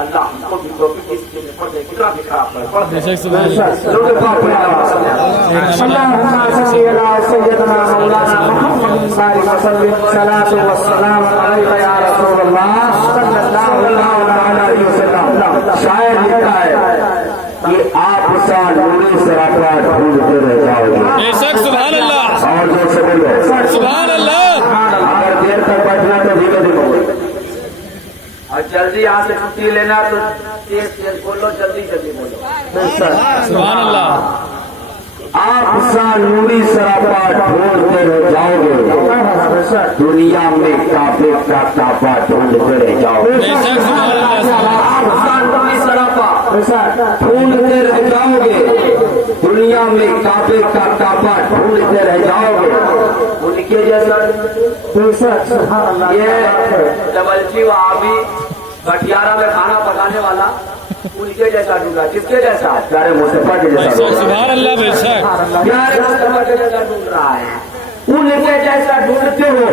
اللہ ہم کو بھی تو اس کے لیے پڑھنے کی طرح دکھا پر پڑھتے ہیں اللهم صل على سيدنا مولانا محمد وسلم صلاة والسلام عليك يا رسول الله صلى الله عليه وسلم. شاعر لکھتا ہے کہ آپ سا نوری سراپا ڈھونڈتے رہ جاؤ گے. بے شک سبحان اللہ اور جو سے بولو سبحان اللہ. اگر دیر تک بیٹھنا تو دھیرے دھیرے بولو. اور جلدی یہاں سے چھٹی لینا تو تیز تیز بولو, جلدی جلدی بولو. سبحان اللہ. آپ سا نوری سراپا ڈھونڈتے رہ جاؤ گے, دنیا میں کعبے کا کعبہ ڈھونڈتے رہ جاؤ گے. بے شک سبحان اللہ. آپ حسان نوری سراپا ڈھونڈتے رہ جاؤ گے, دنیا میں کعبے کا کعبہ ڈھونڈتے رہ جاؤ گے. ان کے جیسا یہ ڈبلچی وہابی گٹیارہ میں کھانا پکانے والا ان کے جیسا ڈھونڈا. کس کے جیسا؟ پیارے مصطفیٰ کے بے جیسا شک سبحان اللہ. بے شک پیارے مصطفیٰ کے جیسا ڈھونڈ رہا ہے. ان کے جیسا ڈھونڈتے ہو,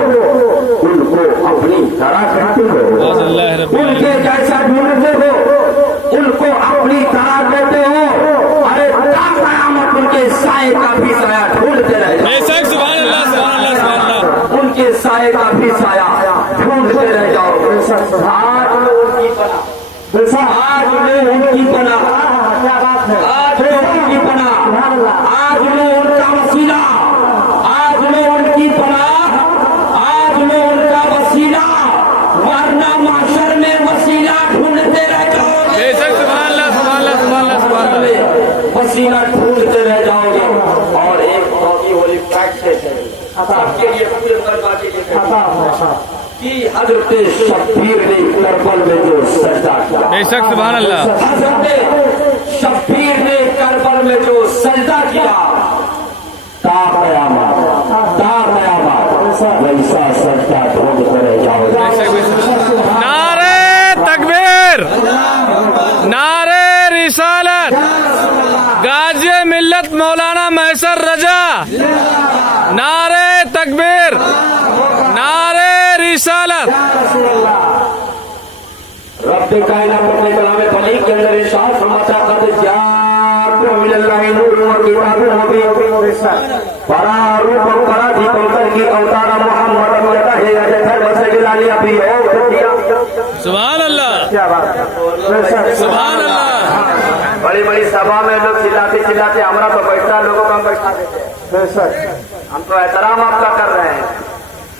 ان کو اپنی طرح کہتے ہو. اللہ رب ان کے جیسا ڈھونڈتے ہو, ان کو اپنی طرح کہتے ہو. ارے تا قیامت ان کے سائے کا بھی سایہ ڈھونڈتے رہ جاؤ. بے شک سبحان اللہ. سبحان اللہ. سبحان اللہ. ان کے سائے کا بھی سایہ ڈھونڈتے رہ جاؤ. آج لو ان کی پناہ, آج لو ان کی پناہ, آج لو ان کی پناہ, آج لو ان کا وسیلہ, آج لو ان کی پناہ, آج لو ان کا وسیلہ, ورنہ معاشر میں وسیلہ ڈھونڈتے رہ جاؤ گے. بے شک سبحان اللہ. سبحان اللہ. سبحان اللہ. سبحان اللہ. وسیلہ ڈھونڈتے رہ جاؤ گے. اور ایک بہت ہی ہولی پریکٹس ہے سب کے لیے پورے دربار کے لیے کہ حضرت شبیر نے کربل میں جو سجدہ کیا, بے شک سبحان اللہ. حضرت شبیر نے کربل میں جو سجدہ کیا, تا قیامت ویسا سجدہ ڈھونڈتے رہ جاؤ گے. نعرے تکبیر, نعرے رسالت, غازی ملت مولانا محسر رضا. نعرے تکبیر, نعرے رسالت. رب کائنات اپنے کلام پاک کے اندر ارشاد فرماتا ہے قد جاءکم من اللہ نور و کتاب مبین فراروپم پرادیپم کرکی اوتار محمد یتہ یتھر وسجلالی ابھی ہو. سبحان اللہ. کیا بات ہے, سبحان اللہ. بڑی بڑی سبھا میں لوگ چلاتے چلاتے ہمارا تو بیٹھتا, لوگوں کو ہم بیٹھا دیتے ہیں. ہم تو احترام آپ کا کر رہے ہیں.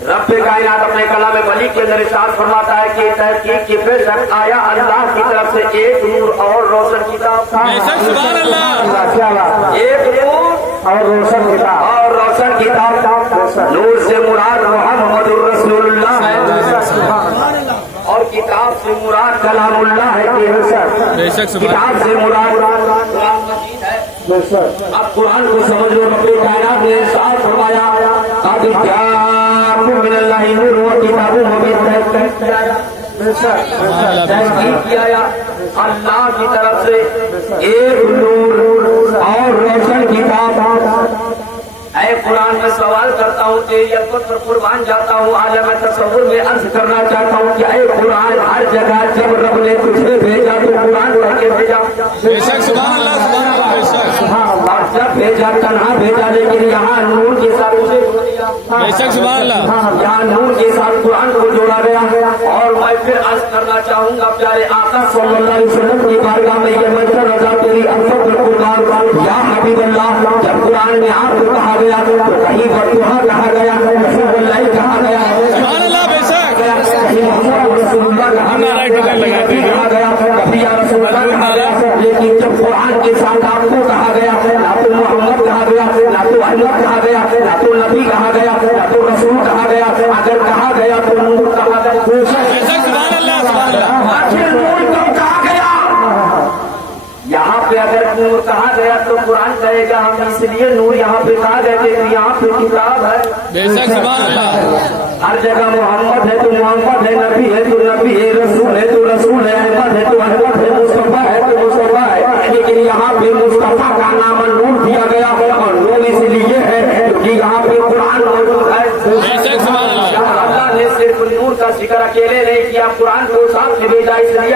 رب کائنات اپنے کلام ولی کے اندر ارشاد فرماتا ہے کہ تحقیق کی بے شک آیا اللہ کی طرف سے ایک نور اور روشن کتاب. بے شک سبحان اللہ. کیا بات ہے, ایک نور اور روشن کتاب, اور روشن کتاب. نور سے مراد محمد الرسول اللہ ہے اور کتاب سے مراد کلام اللہ ہے. بے شک سبحان کتاب سے مراد قرآن مجید ہے. اب قرآن کو سمجھ لو. رب کائنات نے ارشاد فرمایا قد جاءکم من اللہ نور و کتاب مبین. تحقیق کیا اللہ کی طرف سے ایک نور اور روشن کتاب. اے قرآن میں سوال کرتا ہوں, تیری عظمت پر قربان جاتا ہوں. عالم تصور میں عرض کرنا چاہتا ہوں کہ اے قرآن ہر جگہ جب رب نے تجھے بھیجا تو قرآن پڑھ کے بھیجا. بے شک سبحان اللہ. سبحان اللہ. بے شک اور جب بھیجا تنہا بھیجا, لیکن یہاں نور کے ساتھ اسے جوڑ دیا. بے شک سبحان اللہ. یہاں نور کے ساتھ قرآن کو جوڑا گیا. اور میں پھر عرض کرنا چاہوں گا پیارے آقا صلی اللہ علیہ وسلم کی بارگاہ میں یہ منظر رضا تیری عظمت پر قربان یا حبیب اللہ. جب قرآن میں آپ کو کہا گیا تو کہیں فتوحا کہا گیا, رسول اللہ کہا گیا, سبحان اللہ. بے شک کہیں محمد رسول اللہ کہا گیا, کبھی یا رسول اللہ کہا گیا. لیکن جب قرآن کے ساتھ آپ کو کہا گیا, نہ تو محمد کہا گیا, نہ تو احمد کہا گیا, نہ تو نبی کہا گیا, نہ تو رسول کہا گیا. اگر کہا گیا تو نور کہا گیا. بے شک سبحان اللہ. سبحان اللہ. آخر نور کب کہا گیا؟ یہاں پہ اگر نور کہا گیا تو قرآن کہے گا ہم اس لیے نور یہاں پہ کہا گیا کہ یہاں پہ کتاب ہے. بے شک سبحان اللہ. ہر جگہ محمد ہے تو محمد ہے, نبی ہے تو نبی ہے, رسول ہے تو رسول ہے, احمد ہے تو احمد ہے, مصطفیٰ ہے تو مصطفیٰ ہے. لیکن یہاں پہ مصطفیٰ کا نام نور دیا گیا اور نور اس لیے ہے کہ یہاں پہ قرآن موجود ہے. بے شک سبحان اللہ. اللہ نے صرف نور کا ذکر اکیلے نہیں کیا, قرآن کو ساتھ میں بھیجا. اس لیے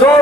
2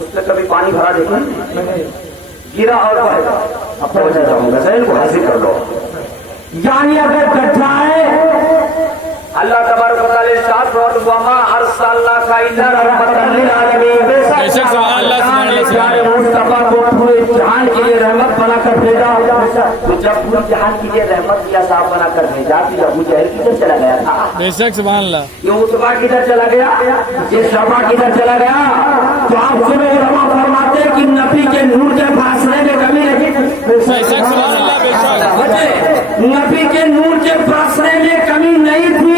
اس میں کبھی پانی بھرا دیکھا گرا اور بہے گا. اب پہنچا جاؤں گا ذہن کو حاصل کر لو. یعنی اگر گڈھا ہے اللہ تبارک و تعالی ارشاد فرماتے ہیں وما ارسلناک الا رحمۃ للعالمین. بے شک سبحان اللہ سبحان اللہ سبحان اللہ. مصطفیٰ کو پورے جہان کے لیے رحمت بنا کر بھیجا. تو جب پورے جہان کے لیے رحمت یا صاحب بنا کر بھیجا تو ابو جہل کدھر چلا گیا تھا؟ بے شک سبحان اللہ. یہ اتبا کدھر چلا گیا؟ یہ شبا کدھر چلا گیا؟ تو آپ سنو علماء فرماتے ہیں کہ نبی کے نور کے فاصلے میں کمی نہیں. بے شک سبحان اللہ. بے شک نبی کے نور کے فاصلے میں کمی نہیں تھی.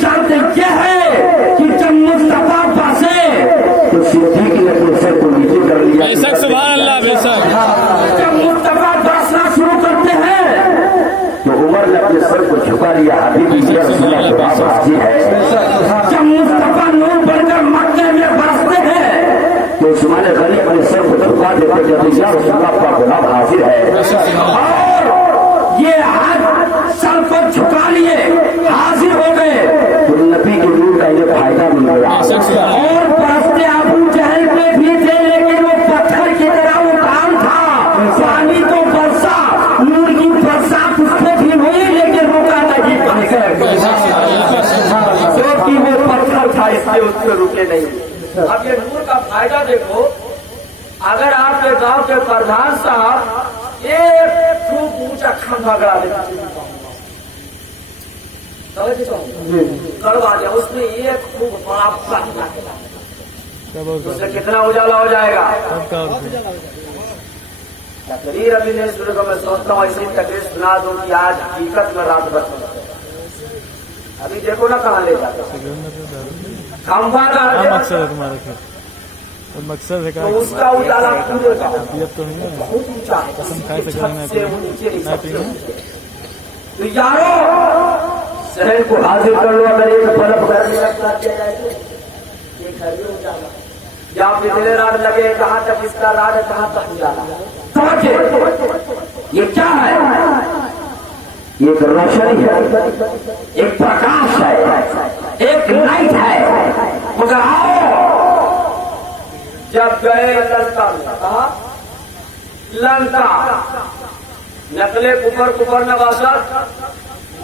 شرط یہ ہے کہ جب مصطفیٰ پھنسے تو صدیق نے اپنے سر کو نیچے کر لیا. بے شک سبحان اللہ. بے شک جب مصطفیٰ پھنسنا شروع کرتے ہیں تو عمر نے اپنے سر کو جھکا لیا. حبیبی یا رسول اللہ جواب حاضر ہے. جب مصطفیٰ نور بن کر مکے میں برستے ہیں تو عثمان غنی اپنے سر کو جھکا دیتے کہ یا رسول اللہ کا جواب حاضر ہے. اور یہ ہاتھ سر کو جھکا لیے حاضر ہو گئے تو نبی کے نور کا یہ فائدہ مل گیا. اور برستے ابو جہل میں بھی تھے لیکن وہ پتھر کی طرح وہ کام تھا. پانی تو برسا نور کی برسات اس میں بھی ہوئی لیکن روکا نہیں. کیونکہ وہ پتھر تھا اس لیے اس سے رکے نہیں. اب یہ نور کا فائدہ دیکھو. اگر آپ کے گاؤں کے پردھان صاحب ایک خوب اونچا کھمبا گڑا دیتے کروا دیا اس میں ایک خوب بڑا اس سے کتنا اجالا ہو جائے گا. تقریر ابھی نہیں سنو گا. میں سوچتا ہوں ایسی تقریر سنا دوں کہ آج حقیقت میں رات بھر ابھی دیکھو نا کہاں لے جاتا کھمبا مقصد ہے تمہارا مقصد ہے تو اس کا اجالا پورے کا تو نہیں ہے. بہت اونچا قسم کھائے سے کرنا تو یارو ذہن کو حاضر کر لو. اگر ایک بلب گھر میں رکھنا کیا جائے تو یہ گھر ہی اجالا. یا پچھلے رات لگے کہاں تک اس کا راج ہے کہاں تک اجالا. یہ کیا ہے؟ یہ ایک روشنی ہے ایک پرکاش ہے ایک لائٹ ہے. مگر آؤ جب گئے لنکا میں کہا لنکا نقلے کفر کفر نواسط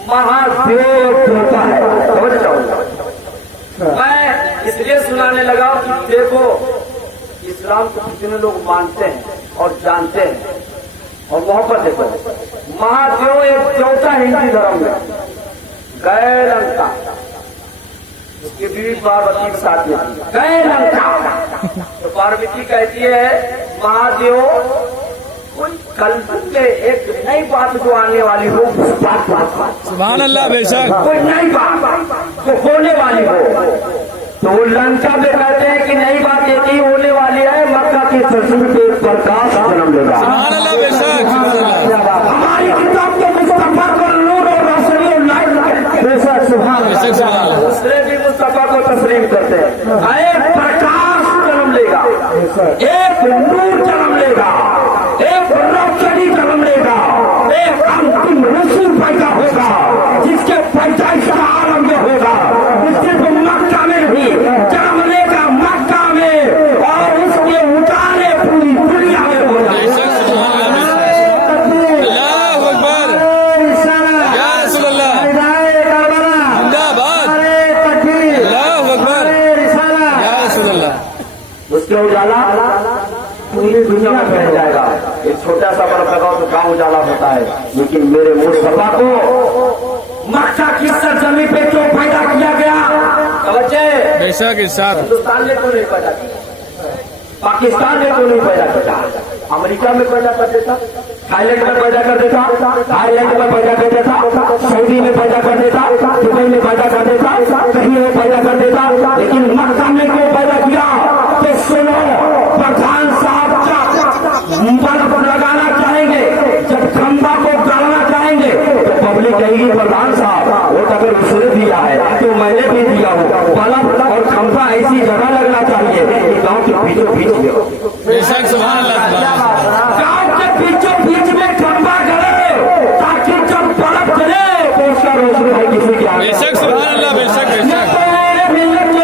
مہادیو ہوتا ہے. میں اس لیے سنانے لگا کہ دیکھو اسلام کو کتنے لوگ مانتے ہیں اور جانتے ہیں اور محبت دیکھو. مہادیو ایک چوتھا ہندی دھرم ہے. گئے لنکا اس کی بیوی پاروتی کے ساتھ گئے لنکا تو پاروتی کہتی ہے مہادیو کوئی کل میں ایک نئی بات جو آنے والی ہو سبحان اللہ. بے شک کوئی نئی بات جو ہونے والی ہو. تو وہ لنکا میں کہتے ہیں کہ نئی بات ایک ہی ہونے والی ہے. مکہ کی تصویر پہ پرکاش جنم لے گا. سبحان اللہ. بے شک سبحان اللہ. ہماری کتاب کے مصطفیٰ کو نور اور روشنی اور لائٹ بے شک سبحان اللہ. دوسرے بھی مصطفیٰ کو تسلیم کرتے ہیں. ایک پرکاش جنم لے گا ایک نور جنم لے گا ایک روشنی جنم لے گا ایک انتم رسول پیدا ہوگا جس کے پیدائش کا عالم میں ہوگا. صرف مکہ میں نہیں جنم لے گا مکہ میں اور اس کے اتارے پوری دنیا میں ہوگا. بے شک سبحان اللہ. اللہ اکبر. یا رسول اللہ زندہ باد. اللہ اکبر. یا رسول اللہ. اس کے اجالا پوری دنیا میں پھیل جائے گا. ایک چھوٹا سا بلب لگاؤ تو کام اجالا ہوتا ہے. لیکن میرے مصطفیٰ کو مکہ کی سرزمین پہ کیوں پیدا کیا گیا؟ توجہ بے شک ارشاد. ہندوستان نے کیوں نہیں پیدا کیا؟ پاکستان نے کیوں نہیں پیدا کیا؟ امریکہ میں پیدا کر دیتا, تھائی لینڈ میں پیدا کر دیتا, آئر لینڈ میں پیدا کر دیتا, سعودی میں پیدا کر دیتا, دبئی میں پیدا کر دیتا, کہیں میں پیدا کر دیتا. لیکن مکہ میں کیوں پیدا کیا؟ کہ سنو, پردھان صاحب بلب لگانا چاہیں گے, جب کھمبا کو گاڑنا چاہیں گے تو پبلک کہے گی پردھان صاحب وہ اگر اس نے دیا ہے تو میں نے بھی دیا ہوں. بلب اور کھمبا ایسی جگہ لگنا چاہیے کہ گاؤں کے بیچوں بیچ ہو. بے شک سبحان اللہ. سبحان اللہ. گاؤں کے بیچوں بیچ میں کھمبا گڑے تاکہ جب بلب چلے تو اس کا روشنی ہے کسی کی. بے شک سبحان اللہ. بے شک بے شک. ملت کے